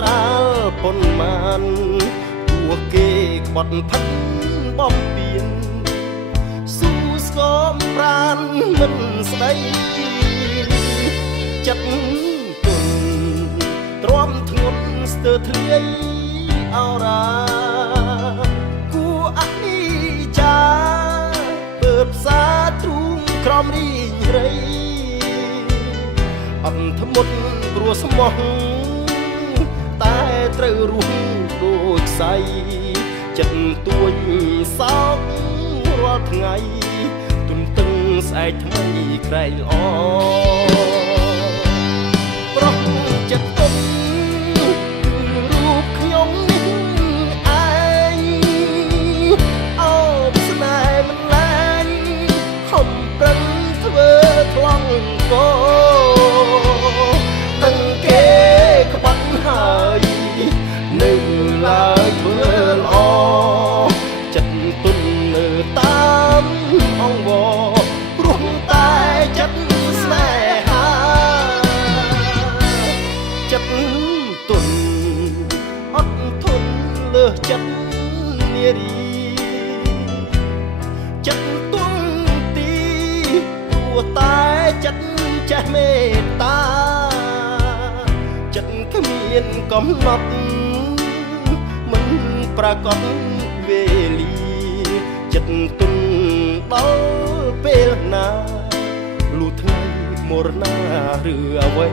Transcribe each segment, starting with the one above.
ស្រាលប៉ុន្មានពួកគេក្បត់ផិតបំពេញស៊ូស្គមប្រានមិនស្ដីចិត្តទុនទ្រាំធ្ងន់ស្ទើរធ្លាយអរ៉ាគួអនិច្ចាពើផ្សាទ្រូងក្រំរីងរៃអន្តមុតព្រោះស្មោះតែត្រូវរស់ដូចខ្សែចិត្តទួញសោករាល់ថ្ងៃទុនតឹងស្អែកថ្មីក្រែងល្អប្រុសចិត្តទុំរូបខ្ញុំនេះឯងអោបស្នេហ៍មិនលែងខំប្រឹងធ្វើខ្លងកោនឹងគេក្បត់ហើយនៅឡើយធ្វើល្អចិត្តទុននៅតាមអង្វរព្រោះតែចិត្តស្នេហាចិត្តទុនអត់ធន់លើសចិត្តនារីចិត្តទុនទីព្រោះតែចិត្តចេះមេត្តាចិត្តគ្មានកំណត់មិនប្រកបវេលាចិត្តទុនដល់ពេលណាលុះថ្ងៃមរណាឬអ្វី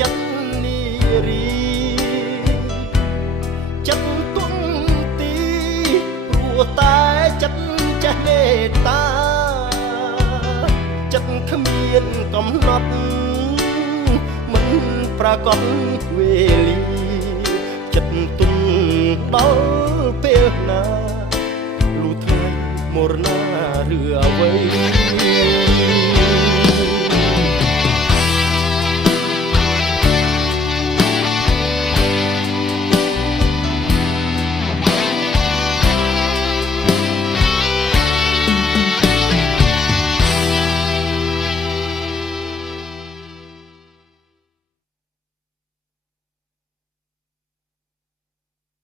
ចិត្តនារីចិត្តទុំទីព្រោះតែចិត្តចេះមេត្តាចិត្តគ្មានកំណត់មិនប្រកបវេលាចិត្តទុំដល់ពេលណាលុះថ្ងៃមរណាឬអ្វី